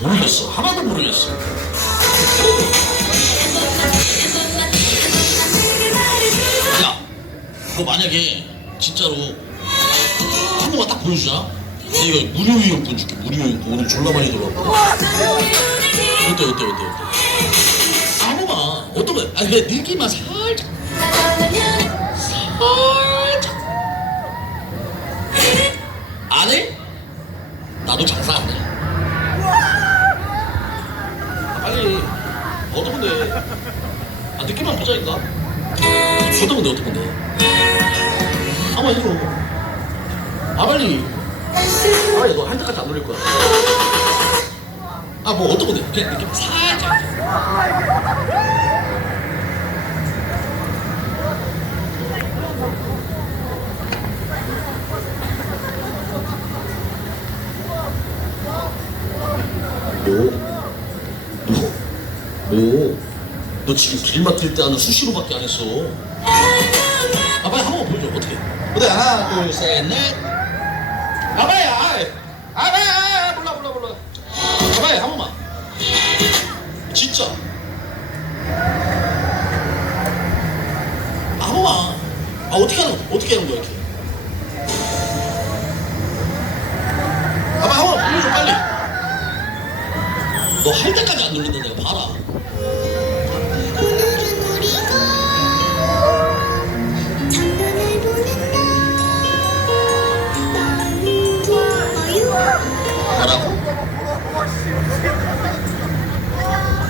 모르겠어. 하나도 모르겠어. 야, 너 만약에 진짜로 한 번만 딱 보여주잖아? 내가 이거 무료 이용권 줄게. 무료 이용권. 오늘 졸라 많이 들어왔고. 어때, 어때, 어때, 어때? 한 번만. 어떤 거야? 아니, 그냥 느낌만 살짝. 살짝. 안 해? 나도 장사 안 해. 아. 어떤 건데? 아, 느낌만 보자니까. 어떤 건데? 한번 해줘. 아, 빨리. 빨리 너할 때까지 안 올릴 거야. 아, 뭐 어떤 건데? 그냥 느낌 살짝. 뭐? 뭐? 뭐? 너 지금 길 맡을 때 하는 수시로밖에 안 했어. 아 빨리 한번 보여줘. 어떻게? 어때? 하나 둘 셋 넷. 아봐야 아봐야 몰라 몰라 몰라. 아봐야 한 번만. 진짜. 아, 한 번만. 아 어떻게 하는 거 어떻게 하는 거야 이렇게 아봐 한 번 보여줘 빨리 너 할 때까지 안 눌린다 내가 봐라 오늘은 우리가 좋아요 뭐라고?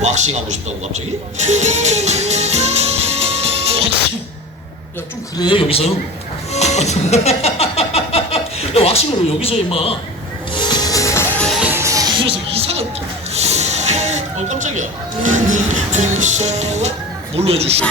왁싱 하고 싶다고 갑자기? 야 좀 그래 여기서 야 왁싱을 왜 여기서 해, 임마 그래서 이상한 어 깜짝이야. 뭘로 해주시